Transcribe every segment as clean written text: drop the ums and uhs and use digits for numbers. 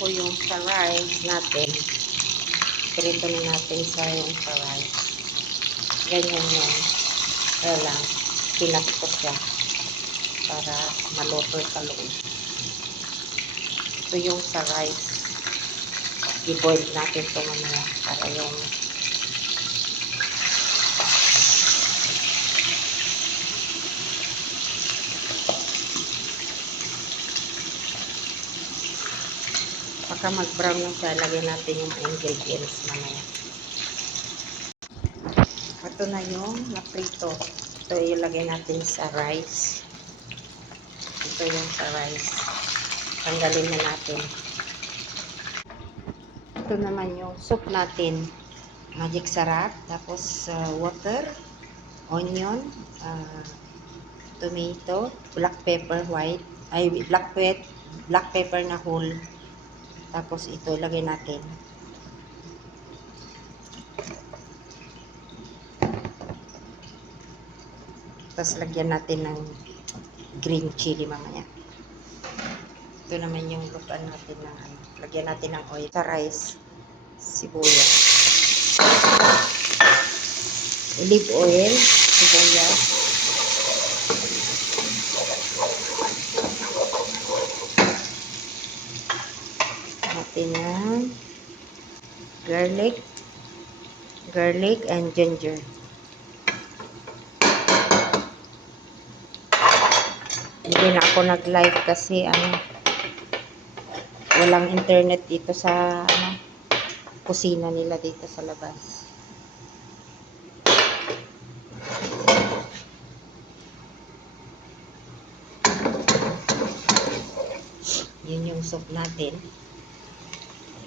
ko yung sa rice natin. Prito na natin sa yung sa rice. Ganyan yan. Kaya lang, pinat ko siya para maluto sa loob. Ito yung sa rice. I-boil natin ito mamaya para yung pagka mag-brown na siya, lagyan natin yung ingredients mamaya. Ito na yung naprito. Ito ilagay natin sa rice. Ito yung sa rice. Tanggalin na natin. Ito naman yung soup natin. Magic sarap. Tapos water, onion, tomato, black pepper white, ay black pepper na whole. Tapos ito lagay natin. Tapos lagyan natin ng green chili mamaya. Ito naman yung lutuan natin ng lagyan natin ng oil sa rice, sibuyas, olive oil, sibuyas, natin ng garlic and ginger. Hindi na ako nag-live kasi walang internet dito sa kusina nila dito sa labas. Yun yung soup natin.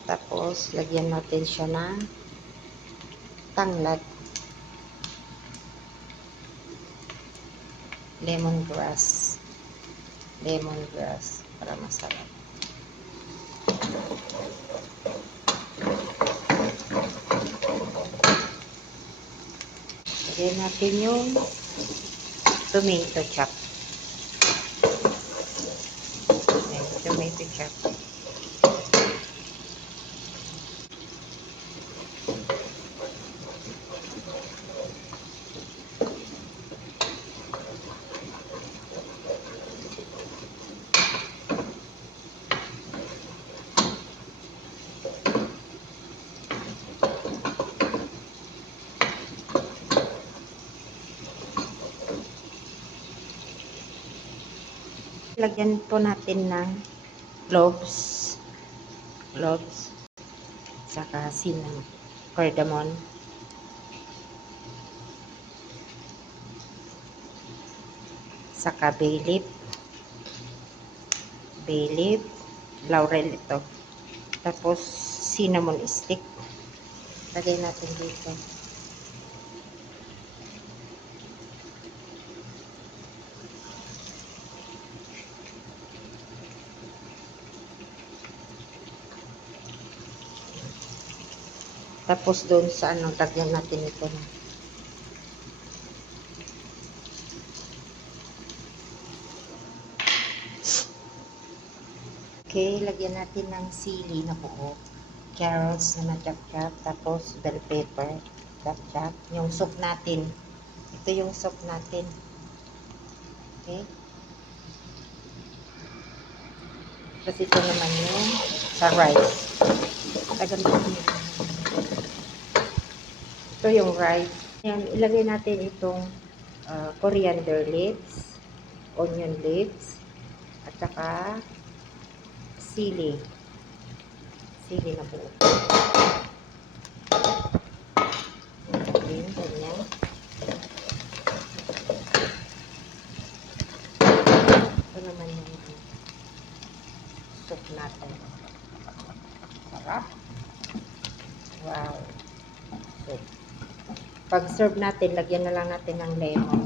Tapos lagyan natin siya ng tanglad, lemongrass para masarap. Lagyan natin yung tomato chop. Ayan, tomato chop. Lagyan po natin ng cloves, saka cinnamon, cardamom, saka bay leaf, laurel ito. Tapos cinnamon stick. Lagay natin dito. Tapos doon sa lagyan natin ito. Okay, lagyan natin ng sili na buo, carrots na na-chop-chop, tapos bell pepper, chop-chop. Yung soup natin. Ito yung soup natin. Okay? Tapos ito naman yung sa rice. Ito yung rice. Yan, ilagay natin itong coriander leaves, onion leaves, at saka sili na buo. Ganyan. Ito naman yung soup natin. Sarap. Wow. So, pag serve natin, lagyan na lang natin ng lemon.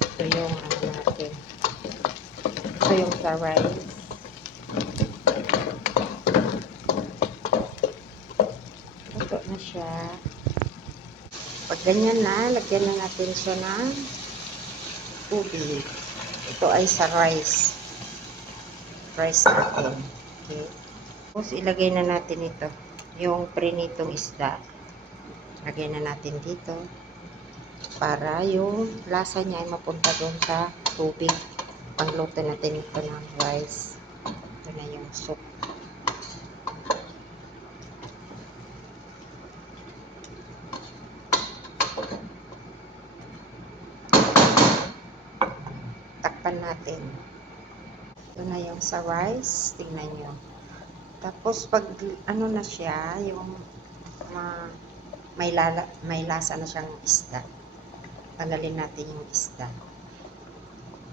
Ito yung natin. Ito yung sa rice. Ito na siya. Pag ganyan na, lagyan na natin siya ng tubig. Ito ay sa rice natin. Okay. Tapos ilagay na natin ito, yung prinitong isda. Lagay na natin dito para yung lasa niya ay mapunta doon sa tubig. Pangluto natin ito ng rice. Ito na yung soup. Takpan natin. Ito na yung sa rice. Tingnan nyo. Tapos pag ano na siya, yung may lasa na siyang isda. Tanggalin natin yung isda.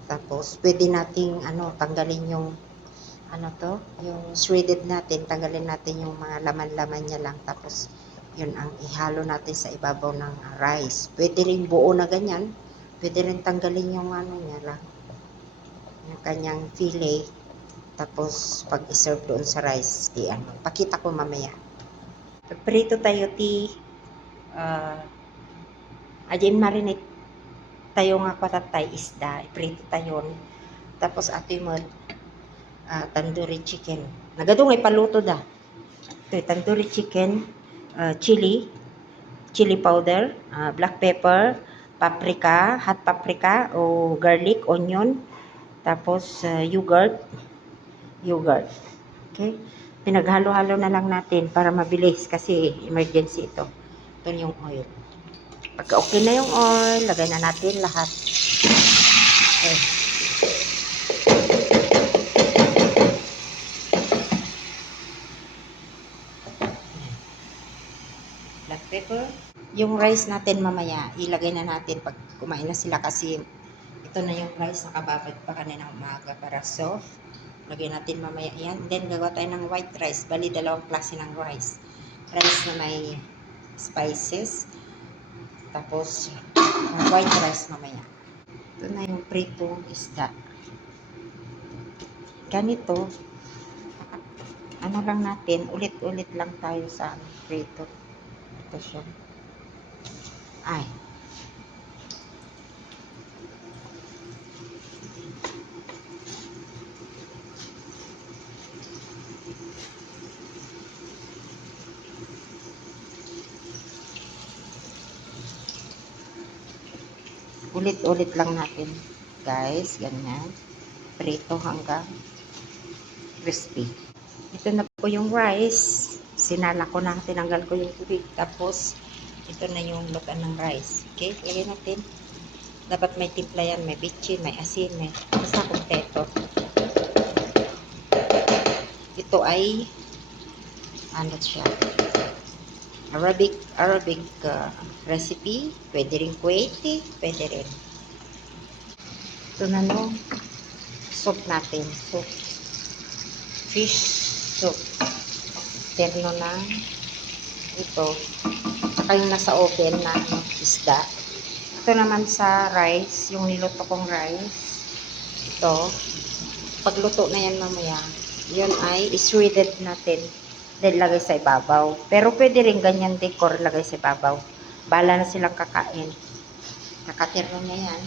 Tapos pwede nating tanggalin yung yung shredded natin, tanggalin natin yung mga laman-laman niya lang. Tapos yun ang ihalo natin sa ibabaw ng rice. Pwede rin buo na ganyan. Pwede rin tanggalin yung niya lang, yung kanyang fillet. Tapos pag iserve doon sa rice, pakita ko mamaya. Prito tayo ajin marinate tayo nga patatay isda, prito tayo. Tapos atoy mo tandoori chicken. Nagadong ay paluto da. Ito tandoori chicken, chili powder, black pepper, paprika, hot paprika o garlic, onion, tapos yogurt. Okay? Pinaghalo-halo na lang natin para mabilis kasi emergency ito. Ito yung oil. Pagka okay na yung oil, lagay na natin lahat. Okay. Black pepper. Yung rice natin mamaya, ilagay na natin pag kumain na sila kasi ito na yung rice nakababad pa kanina umaga para soft. Lagay natin mamaya yan. Then gagawa tayo ng white rice. Bali, dalawang klase ng rice. Rice na may spices. Tapos, white rice mamaya. Ito na yung pritong isda. Ganito, ano lang natin, ulit-ulit lang tayo sa prito. Ito siya. Ay. Ulit-ulit lang natin, guys. Ganyan. Prito hanggang crispy. Ito na po yung rice. Sinala ko na, tinanggal ko yung tubig. Tapos, ito na yung lutan ng rice. Okay, lagyan natin. Dapat may timpla yan, may bitchin, may asin, may basta kompleto. Ito ay siya? Arabic recipe. Pwede rin Kuwaiti, pwede rin. Ito na no, soup natin. Soup. Fish soup. Terno ng ito. Saka yung nasa oven na isda. Ito naman sa rice, yung niluto kong rice. Ito. Pagluto na yan mamaya, yun ay shredded natin. Then lagay sa ibabaw. Pero pwede rin ganyan decor lagay sa ibabaw. Bala na silang kakain. Nakatirno niya yan.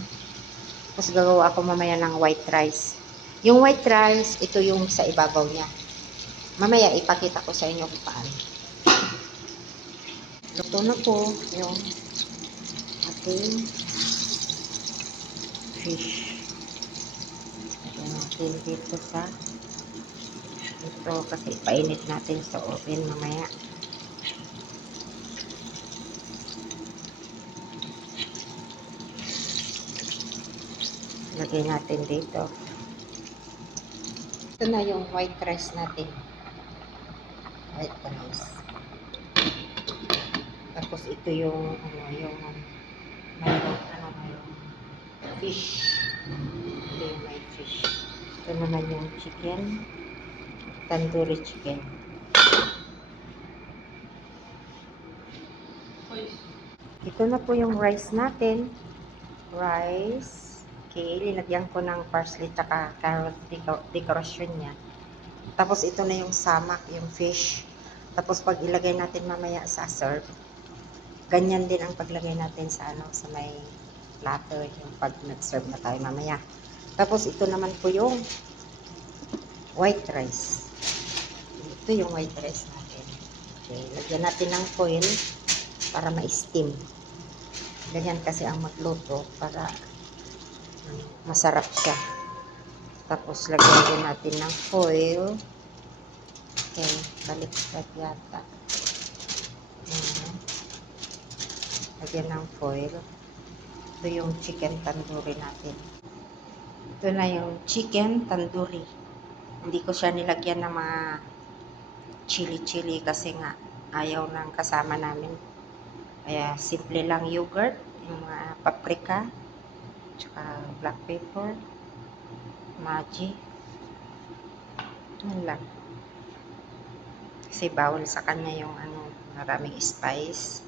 Tapos gagawa ako mamaya ng white rice. Yung white rice, ito yung sa ibabaw niya. Mamaya ipakita ko sa inyo kung paano. Luto na po yung ating fish. Lagyan natin dito sa ito kasi painit natin sa oven mamaya. Lagay natin dito. Ito na yung white rice natin. White rice. Tapos ito yung mayroong fish. Ito yung may fish. Ito naman yung chicken. Tandoori chicken. Ito na po yung rice natin. Rice. Okay, linagyan ko ng parsley tsaka carrot decoration niya. Tapos ito na yung samak, yung fish. Tapos pag ilagay natin mamaya sa serve, ganyan din ang paglagay natin sa sa may platter, yung pag nag-serve na tayo mamaya. Tapos ito naman po yung white rice. Ito yung white rice natin. Okay, lagyan natin ng foil para ma-steam. Ganyan kasi ang magluto para masarap siya. Tapos lagyan din natin ng foil. Okay, baliktad yata. Ayan. Lagyan ng foil. Ito yung chicken tandoori natin. Ito na yung chicken tandoori. Hindi ko siya nilagyan ng mga chili-chili kasi nga ayaw ng kasama namin. Kaya simple lang yogurt, yung mga paprika, tsaka black pepper, Maggi. Yun lang. Kasi bawal sa kanya yung maraming spice.